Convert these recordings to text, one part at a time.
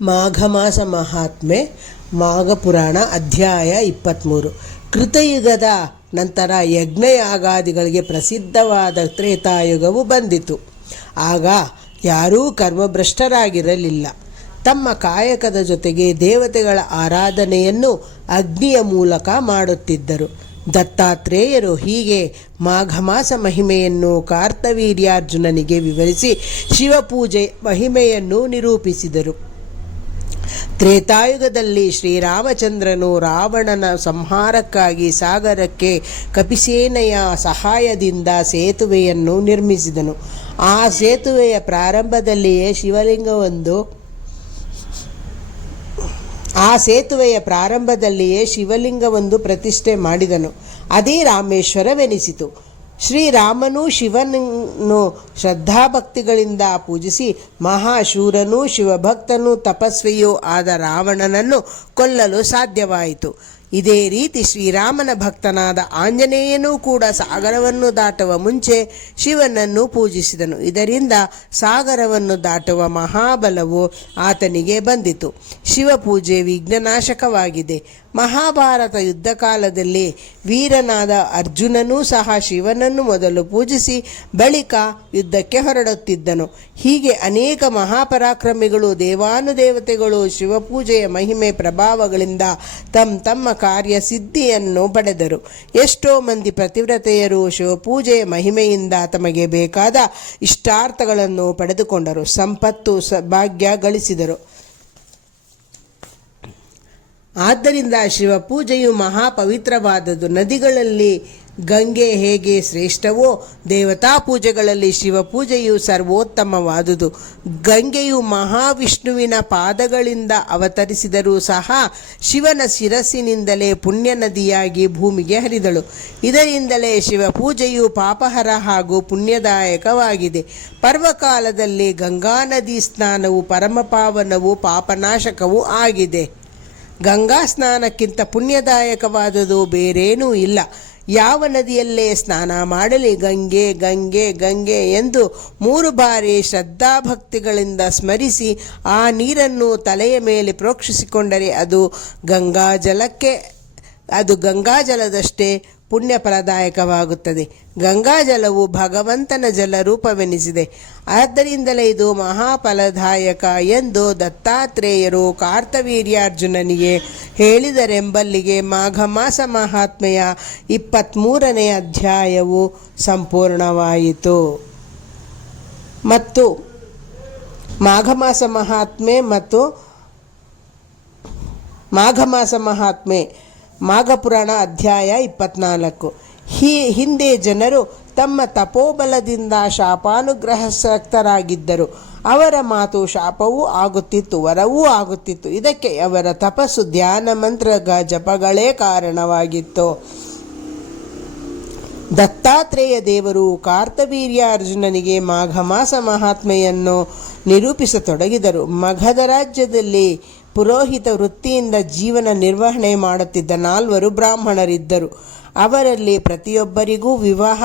ಮಾಘಮಾಸ ಮಹಾತ್ಮೆ, ಮಾಘಪುರಾಣ ಅಧ್ಯಾಯ ಇಪ್ಪತ್ತ್ಮೂರು ಕೃತಯುಗದ ನಂತರ ಯಜ್ಞಯಾಗಾದಿಗಳಿಗೆ ಪ್ರಸಿದ್ಧವಾದ ತ್ರೇತಾಯುಗವು ಬಂದಿತು. ಆಗ ಯಾರೂ ಕರ್ಮಭ್ರಷ್ಟರಾಗಿರಲಿಲ್ಲ. ತಮ್ಮ ಕಾಯಕದ ಜೊತೆಗೆ ದೇವತೆಗಳ ಆರಾಧನೆಯನ್ನು ಅಗ್ನಿಯ ಮೂಲಕ ಮಾಡುತ್ತಿದ್ದರು. ದತ್ತಾತ್ರೇಯರು ಹೀಗೆ ಮಾಘಮಾಸ ಮಹಿಮೆಯನ್ನು ಕಾರ್ತವೀರ್ಯಾರ್ಜುನನಿಗೆ ವಿವರಿಸಿ ಶಿವಪೂಜೆ ಮಹಿಮೆಯನ್ನು ನಿರೂಪಿಸಿದರು. ತ್ರೇತಾಯುಗದಲ್ಲಿ ಶ್ರೀರಾಮಚಂದ್ರನು ರಾವಣನ ಸಂಹಾರಕ್ಕಾಗಿ ಸಾಗರಕ್ಕೆ ಕಪಿಸೇನೆಯ ಸಹಾಯದಿಂದ ಸೇತುವೆಯನ್ನು ನಿರ್ಮಿಸಿದನು. ಆ ಸೇತುವೆಯ ಪ್ರಾರಂಭದಲ್ಲಿಯೇ ಶಿವಲಿಂಗವೊಂದು, ಆ ಸೇತುವೆಯ ಪ್ರಾರಂಭದಲ್ಲಿಯೇ ಶಿವಲಿಂಗವೊಂದು ಪ್ರತಿಷ್ಠೆ ಮಾಡಿದನು. ಅದೇ ರಾಮೇಶ್ವರವೆನಿಸಿತು. ಶ್ರೀರಾಮನು ಶಿವನನ್ನು ಶ್ರದ್ಧಾಭಕ್ತಿಗಳಿಂದ ಪೂಜಿಸಿ ಮಹಾಶೂರನೂ ಶಿವಭಕ್ತನೂ ತಪಸ್ವಿಯೂ ಆದ ರಾವಣನನ್ನು ಕೊಲ್ಲಲು ಸಾಧ್ಯವಾಯಿತು. ಇದೇ ರೀತಿ ಶ್ರೀರಾಮನ ಭಕ್ತನಾದ ಆಂಜನೇಯನೂ ಕೂಡ ಸಾಗರವನ್ನು ದಾಟುವ ಮುಂಚೆ ಶಿವನನ್ನು ಪೂಜಿಸಿದನು. ಇದರಿಂದ ಸಾಗರವನ್ನು ದಾಟುವ ಮಹಾಬಲವು ಆತನಿಗೆ ಬಂದಿತು. ಶಿವಪೂಜೆ ವಿಘ್ನನಾಶಕವಾಗಿದೆ. ಮಹಾಭಾರತ ಯುದ್ಧ ಕಾಲದಲ್ಲಿ ವೀರನಾದ ಅರ್ಜುನನೂ ಸಹ ಶಿವನನ್ನು ಮೊದಲು ಪೂಜಿಸಿ ಬಳಿಕ ಯುದ್ಧಕ್ಕೆ ಹೊರಡುತ್ತಿದ್ದನು. ಹೀಗೆ ಅನೇಕ ಮಹಾಪರಾಕ್ರಮಿಗಳು, ದೇವಾನುದೇವತೆಗಳು, ಶಿವಪೂಜೆಯ ಮಹಿಮೆ ಪ್ರಭಾವಗಳಿಂದ ತಮ್ಮ ತಮ್ಮ ಕಾರ್ಯ ಸಿದ್ಧಿಯನ್ನು ಪಡೆದರು. ಎಷ್ಟೋ ಮಂದಿ ಪ್ರತಿವ್ರತೆಯರು ಶಿವಪೂಜೆಯ ಮಹಿಮೆಯಿಂದ ತಮಗೆ ಬೇಕಾದ ಇಷ್ಟಾರ್ಥಗಳನ್ನು ಪಡೆದುಕೊಂಡರು. ಸಂಪತ್ತು ಸಭಾಗ್ಯ ಭಾಗ್ಯ ಗಳಿಸಿದರು. ಆದ್ದರಿಂದ ಶಿವಪೂಜೆಯು ಮಹಾಪವಿತ್ರವಾದದ್ದು. ನದಿಗಳಲ್ಲಿ ಗಂಗೆ ಹೇಗೆ ಶ್ರೇಷ್ಠವೋ ದೇವತಾ ಪೂಜೆಗಳಲ್ಲಿ ಶಿವಪೂಜೆಯು ಸರ್ವೋತ್ತಮವಾದುದು. ಗಂಗೆಯು ಮಹಾವಿಷ್ಣುವಿನ ಪಾದಗಳಿಂದ ಅವತರಿಸಿದರೂ ಸಹ ಶಿವನ ಶಿರಸ್ಸಿನಿಂದಲೇ ಪುಣ್ಯ ನದಿಯಾಗಿ ಭೂಮಿಗೆ ಹರಿದಳು. ಇದರಿಂದಲೇ ಶಿವಪೂಜೆಯು ಪಾಪಹರ ಹಾಗೂ ಪುಣ್ಯದಾಯಕವಾಗಿದೆ. ಪರ್ವಕಾಲದಲ್ಲಿ ಗಂಗಾ ನದಿ ಸ್ನಾನವು ಪರಮಪಾವನವು ಪಾಪನಾಶಕವೂ ಆಗಿದೆ. ಗಂಗಾ ಸ್ನಾನಕ್ಕಿಂತ ಪುಣ್ಯದಾಯಕವಾದುದು ಬೇರೇನೂ ಇಲ್ಲ. ಯಾವ ನದಿಯಲ್ಲೇ ಸ್ನಾನ ಮಾಡಲಿ ಗಂಗೆ ಗಂಗೆ ಗಂಗೆ ಎಂದು ಮೂರು ಬಾರಿ ಶ್ರದ್ಧಾಭಕ್ತಿಗಳಿಂದ ಸ್ಮರಿಸಿ ಆ ನೀರನ್ನು ತಲೆಯ ಮೇಲೆ ಪ್ರೋಕ್ಷಿಸಿಕೊಂಡರೆ ಅದು ಗಂಗಾ ಜಲಕ್ಕೆ, ಅದು ಗಂಗಾಜಲದಷ್ಟೇ ಪುಣ್ಯ ಫಲದಾಯಕವಾಗುತ್ತದೆ ಗಂಗಾಜಲವು ಭಗವಂತನ ಜಲ ರೂಪವೆನಿಸಿದೆ. ಆದ್ದರಿಂದಲೇ ಇದು ಮಹಾಫಲದಾಯಕ ಎಂದು ದತ್ತಾತ್ರೇಯರು ಕಾರ್ತವೀರ್ಯಾರ್ಜುನನಿಗೆ ಹೇಳಿದರೆಂಬಲ್ಲಿಗೆ ಮಾಘಮಾಸ ಮಹಾತ್ಮೆಯ ಇಪ್ಪತ್ತ್ಮೂರನೇ ಅಧ್ಯಾಯವು ಸಂಪೂರ್ಣವಾಯಿತು. ಮತ್ತು ಮಾಘಮಾಸ ಮಹಾತ್ಮೆ ಮತ್ತು ಮಾಘಮಾಸ ಮಹಾತ್ಮೆ ಮಾಘಪುರಾಣ ಅಧ್ಯಾಯ ಇಪ್ಪತ್ನಾಲ್ಕು. ಹಿ, ಹಿಂದೆ ಜನರು ತಮ್ಮ ತಪೋಬಲದಿಂದ ಶಾಪಾನುಗ್ರಹಸಕ್ತರಾಗಿದ್ದರು. ಅವರ ಮಾತು ಶಾಪವೂ ಆಗುತ್ತಿತ್ತು, ವರವೂ ಆಗುತ್ತಿತ್ತು. ಇದಕ್ಕೆ ಅವರ ತಪಸ್ಸು ಧ್ಯಾನ ಮಂತ್ರ ಜಪಗಳೇ ಕಾರಣವಾಗಿತ್ತು. ದತ್ತಾತ್ರೇಯ ದೇವರು ಕಾರ್ತವೀರ್ಯ ಅರ್ಜುನನಿಗೆ ಮಾಘಮಾಸ ಮಹಾತ್ಮೆಯನ್ನು ನಿರೂಪಿಸತೊಡಗಿದರು. ಮಗಧ ರಾಜ್ಯದಲ್ಲಿ ಪುರೋಹಿತ ವೃತ್ತಿಯಿಂದ ಜೀವನ ನಿರ್ವಹಣೆ ಮಾಡುತ್ತಿದ್ದ ನಾಲ್ವರು ಬ್ರಾಹ್ಮಣರಿದ್ದರು. ಅವರಲ್ಲಿ ಪ್ರತಿಯೊಬ್ಬರಿಗೂ ವಿವಾಹ.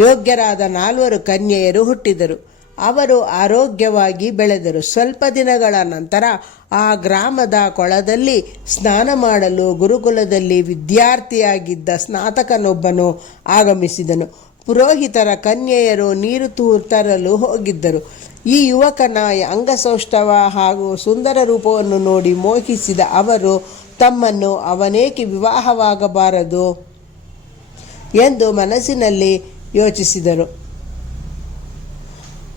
ಯೋಗ್ಯರಾದ ನಾಲ್ವರು ಕನ್ಯೆಯರು ಹುಟ್ಟಿದರು. ಅವರು ಆರೋಗ್ಯವಾಗಿ ಬೆಳೆದರು. ಸ್ವಲ್ಪ ದಿನಗಳ ನಂತರ ಆ ಗ್ರಾಮದ ಕೊಳದಲ್ಲಿ ಸ್ನಾನ ಮಾಡಲು ಗುರುಕುಲದಲ್ಲಿ ವಿದ್ಯಾರ್ಥಿಯಾಗಿದ್ದ ಸ್ನಾತಕನೊಬ್ಬನು ಆಗಮಿಸಿದನು. ಪುರೋಹಿತರ ಕನ್ಯೆಯರು ನೀರು ತರಲು ಹೋಗಿದ್ದರು. ಈ ಯುವಕನ ಅಂಗಸೌಷ್ಠವ ಹಾಗೂ ಸುಂದರ ರೂಪವನ್ನು ನೋಡಿ ಮೋಹಿಸಿದ ಅವರು, ತಮ್ಮನ್ನು ಅವನೇಕೆ ವಿವಾಹವಾಗಬಾರದು ಎಂದು ಮನಸ್ಸಿನಲ್ಲಿ ಯೋಚಿಸಿದರು.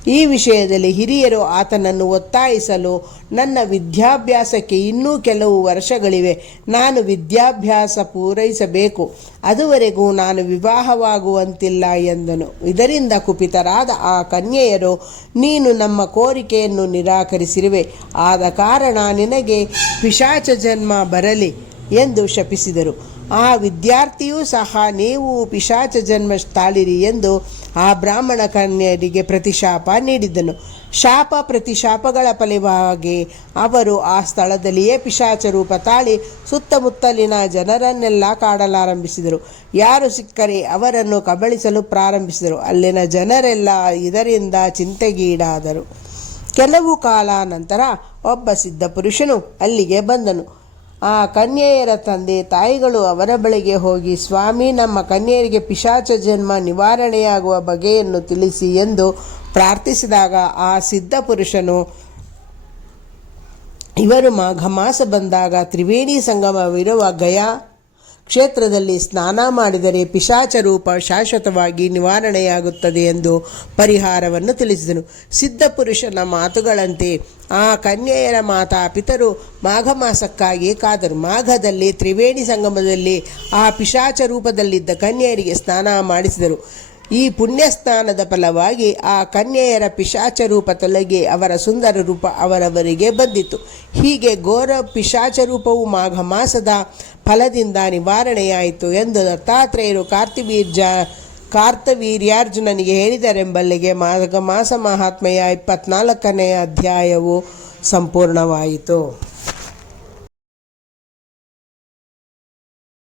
ಈ ವಿಷಯದಲ್ಲಿ ಹಿರಿಯರು ಆತನನ್ನು ಒತ್ತಾಯಿಸಲು ನನ್ನ ವಿದ್ಯಾಭ್ಯಾಸಕ್ಕೆ ಇನ್ನೂ ಕೆಲವು ವರ್ಷಗಳಿವೆ. ನಾನು ವಿದ್ಯಾಭ್ಯಾಸ ಪೂರೈಸಬೇಕು. ಅದುವರೆಗೂ ನಾನು ವಿವಾಹವಾಗುವಂತಿಲ್ಲ ಎಂದನು. ಇದರಿಂದ ಕುಪಿತರಾದ ಆ ಕನ್ಯೆಯರು, ನೀನು ನಮ್ಮ ಕೋರಿಕೆಯನ್ನು ನಿರಾಕರಿಸಿರುವೆ. ಆದ ಕಾರಣ ನಿನಗೆ ಪಿಶಾಚ ಜನ್ಮ ಬರಲಿ ಎಂದು ಶಪಿಸಿದರು. ಆ ವಿದ್ಯಾರ್ಥಿಯೂ ಸಹ ನೀವು ಪಿಶಾಚ ಜನ್ಮ ತಾಳಿರಿ ಎಂದು ಆ ಬ್ರಾಹ್ಮಣ ಕನ್ಯರಿಗೆ ಪ್ರತಿಶಾಪ ನೀಡಿದ್ದನು. ಶಾಪ ಪ್ರತಿಶಾಪಗಳ ಫಲವಾಗಿ ಅವರು ಆ ಸ್ಥಳದಲ್ಲಿಯೇ ಪಿಶಾಚ ರೂಪ ತಾಳಿ ಸುತ್ತಮುತ್ತಲಿನ ಜನರನ್ನೆಲ್ಲ ಕಾಡಲಾರಂಭಿಸಿದರು. ಯಾರು ಸಿಕ್ಕರೆ ಅವರನ್ನು ಕಬಳಿಸಲು ಪ್ರಾರಂಭಿಸಿದರು. ಅಲ್ಲಿನ ಜನರೆಲ್ಲ ಇದರಿಂದ ಚಿಂತೆಗೀಡಾದರು. ಕೆಲವು ಕಾಲ ನಂತರ ಒಬ್ಬ ಸಿದ್ಧ ಪುರುಷನು ಅಲ್ಲಿಗೆ ಬಂದನು. ಆ ಕನ್ಯೆಯರ ತಂದೆ ತಾಯಿಗಳು ಅವರ ಬಳಿಗೆ ಹೋಗಿ, ಸ್ವಾಮಿ, ನಮ್ಮ ಕನ್ಯೆಯರಿಗೆ ಪಿಶಾಚ ಜನ್ಮ ನಿವಾರಣೆಯಾಗುವ ಬಗೆಯನ್ನು ತಿಳಿಸಿ ಎಂದು ಪ್ರಾರ್ಥಿಸಿದಾಗ ಆ ಸಿದ್ಧ ಪುರುಷನು, ಇವರು ಮಾಘ ಮಾಸ ಬಂದಾಗ ತ್ರಿವೇಣಿ ಸಂಗಮವಿರುವ ಗಯಾ ಕ್ಷೇತ್ರದಲ್ಲಿ ಸ್ನಾನ ಮಾಡಿದರೆ ಪಿಶಾಚ ರೂಪ ಶಾಶ್ವತವಾಗಿ ನಿವಾರಣೆಯಾಗುತ್ತದೆ ಎಂದು ಪರಿಹಾರವನ್ನು ತಿಳಿಸಿದನು. ಸಿದ್ಧಪುರುಷನ ಮಾತುಗಳಂತೆ ಆ ಕನ್ಯೆಯರ ಮಾತಾಪಿತರು ಮಾಘ ಮಾಸಕ್ಕಾಗಿ ಕಾದರು. ಮಾಘದಲ್ಲಿ ತ್ರಿವೇಣಿ ಸಂಗಮದಲ್ಲಿ ಆ ಪಿಶಾಚ ರೂಪದಲ್ಲಿದ್ದ ಕನ್ಯೆಯರಿಗೆ ಸ್ನಾನ ಮಾಡಿಸಿದರು. ಈ ಪುಣ್ಯ ಸ್ನಾನದ ಫಲವಾಗಿ ಆ ಕನ್ಯೆಯರ ಪಿಶಾಚ ರೂಪ ತೊಲಗಿ ಅವರ ಸುಂದರ ರೂಪ ಅವರವರಿಗೆ ಬಂದಿತು. ಹೀಗೆ ಘೋರ ಪಿಶಾಚ ರೂಪವು ಮಾಘ ಮಾಸದ ಫಲದಿಂದ ನಿವಾರಣೆಯಾಯಿತು ಎಂದು ದತ್ತಾತ್ರೇಯರು ಕಾರ್ತಿವೀರ್ಜ, ಕಾರ್ತವೀರ್ಯಾರ್ಜುನನಿಗೆ ಹೇಳಿದರೆಂಬಲ್ಲಿಗೆ ಮಾಘ ಮಾಸ ಮಹಾತ್ಮೆಯ ಇಪ್ಪತ್ನಾಲ್ಕನೆಯ ಅಧ್ಯಾಯವು ಸಂಪೂರ್ಣವಾಯಿತು.